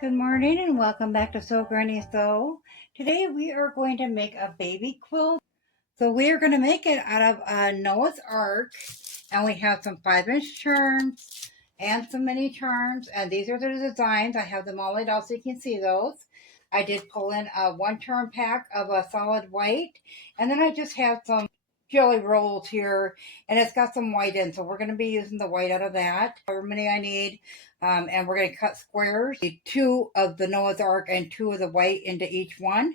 Good morning and welcome back to Sew Granny Sew. Today we are going to make a baby quilt. So we are going to make it out of a Noah's Ark, and we have some 5-inch charms and some mini charms, and these are the designs. I have them all laid out so you can see those. I did pull in a 1 charm pack of a solid white, and then I just have some jelly rolls here, and it's got some white in, so we're going to be using the white out of that. However many I need, and we're going to cut squares, 2 of the Noah's Ark and 2 of the white into each one.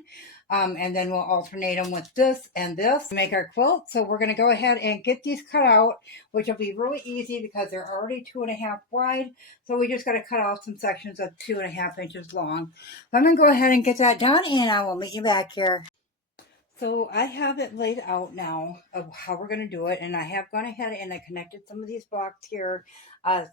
And then we'll alternate them with this and this to make our quilt. So we're going to go ahead and get these cut out, which will be really easy because they're already 2.5 wide. So we just got to cut off some sections of 2.5 inches long. So I'm going to go ahead and get that done, and I will meet you back here. So I have it laid out now of how we're going to do it, and I have gone ahead and I connected some of these blocks here,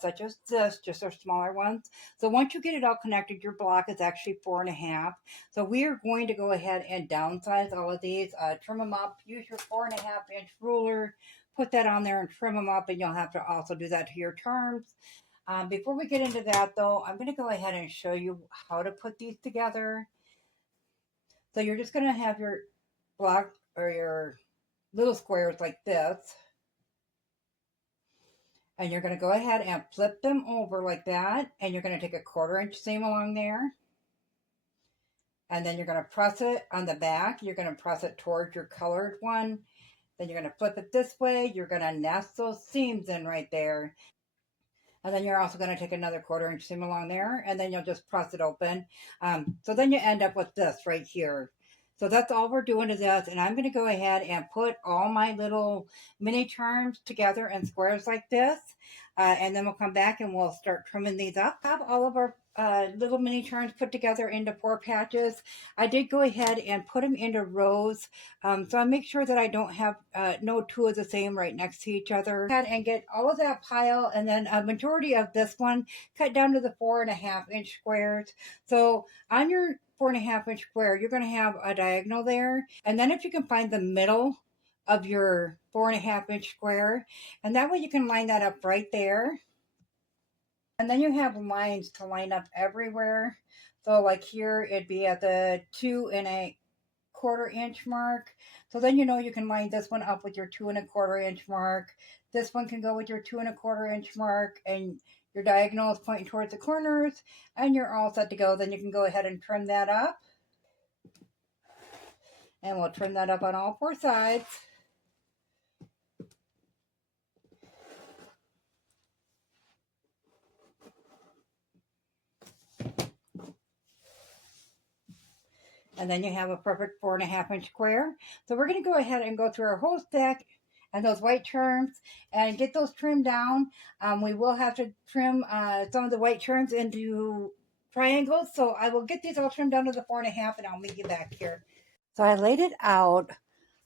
such as this, just our smaller ones. So once you get it all connected, your block is actually 4.5. So we are going to go ahead and downsize all of these, trim them up, use your 4.5-inch ruler, put that on there and trim them up, and you'll have to also do that to your charms. Before we get into that though, I'm going to go ahead and show you how to put these together. So you're just going to have your block or your little squares like this, and you're going to go ahead and flip them over like that, and you're going to take a 1/4-inch seam along there, and then you're going to press it on the back. You're going to press it towards your colored one, then you're going to flip it this way. You're going to nest those seams in right there, and then you're also going to take another 1/4-inch seam along there, and then you'll just press it open. So then you end up with this right here. So that's all we're doing to this, and I'm going to go ahead and put all my little mini charms together in squares like this, and then we'll come back and we'll start trimming these up. Have all of our little mini charms put together into 4 patches. I did go ahead and put them into rows, so I make sure that I don't have no 2 of the same right next to each other. And get all of that pile, and then a majority of this one cut down to the 4.5-inch squares. So on your 4.5-inch square, you're going to have a diagonal there, and then if you can find the middle of your 4.5-inch square, and that way you can line that up right there, and then you have lines to line up everywhere. So like here it'd be at the 2.25-inch mark. So then you know you can line this one up with your 2.25-inch mark. This one can go with your 2.25-inch mark, and your diagonal is pointing towards the corners, and you're all set to go. Then you can go ahead and trim that up. And we'll trim that up on all 4 sides. And then you have a perfect 4.5-inch square. So we're going to go ahead and go through our whole stack and those white charms and get those trimmed down. We will have to trim some of the white charms into triangles. So I will get these all trimmed down to the 4.5, and I'll meet you back here. So I laid it out.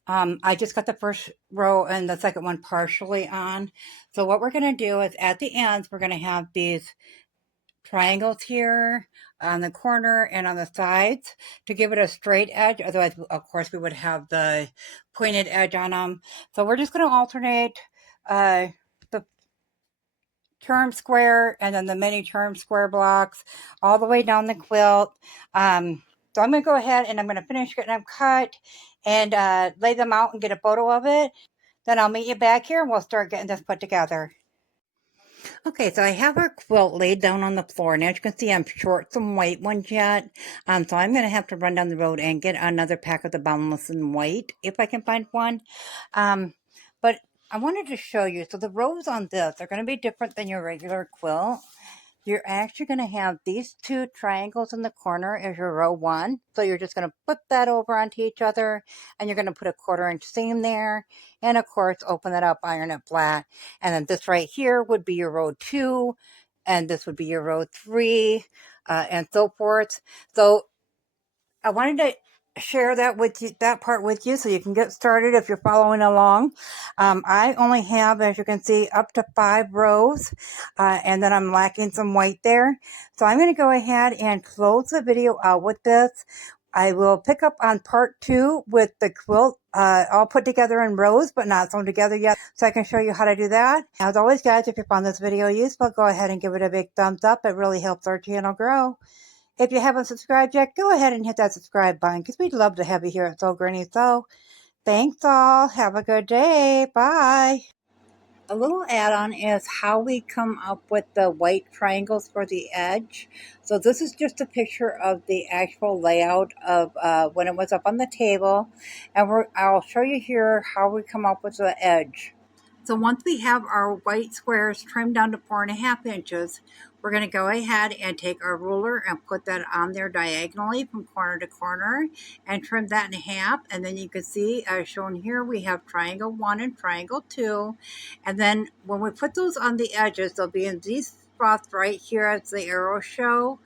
I just got the first row and the second one partially on. So what we're going to do is at the ends, we're going to have these triangles here on the corner and on the sides to give it a straight edge. Otherwise, of course, we would have the pointed edge on them. So we're just going to alternate the charm square and then the mini charm square blocks all the way down the quilt. So I'm going to go ahead and I'm going to finish getting them cut and lay them out and get a photo of it. Then I'll meet you back here and we'll start getting this put together. Okay, so I have our quilt laid down on the floor, and as you can see, I'm short some white ones yet. So I'm going to have to run down the road and get another pack of the Boundless in white, if I can find one. But I wanted to show you, so the rows on this are going to be different than your regular quilt. You're actually going to have these 2 triangles in the corner as your row 1. So you're just going to put that over onto each other, and you're going to put a 1/4-inch seam there. And of course, open it up, iron it flat. And then this right here would be your row 2, and this would be your row 3, and so forth. So I wanted to share that with you, that part with you, so you can get started if you're following along. I only have, as you can see, up to 5 rows, and then I'm lacking some white there. So I'm going to go ahead and close the video out with this. I will pick up on part 2 with the quilt all put together in rows, but not sewn together yet, so I can show you how to do that. As always, guys, if you found this video useful, go ahead and give it a big thumbs up. It really helps our channel grow. If you haven't subscribed yet, go ahead and hit that subscribe button because we'd love to have you here at Sew Granny Sew. Thanks all. Have a good day. Bye. A little add-on is how we come up with the white triangles for the edge. So this is just a picture of the actual layout of when it was up on the table. And I'll show you here how we come up with the edge. So once we have our white squares trimmed down to 4.5 inches, we're going to go ahead and take our ruler and put that on there diagonally from corner to corner and trim that in half. And then you can see, as shown here, we have triangle 1 and triangle 2. And then when we put those on the edges, they'll be in these spots right here as the arrows show.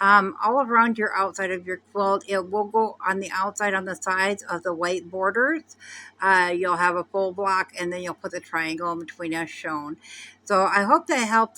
All around your outside of your quilt, it will go on the outside on the sides of the white borders. You'll have a full block and then you'll put the triangle in between as shown. So I hope that helped.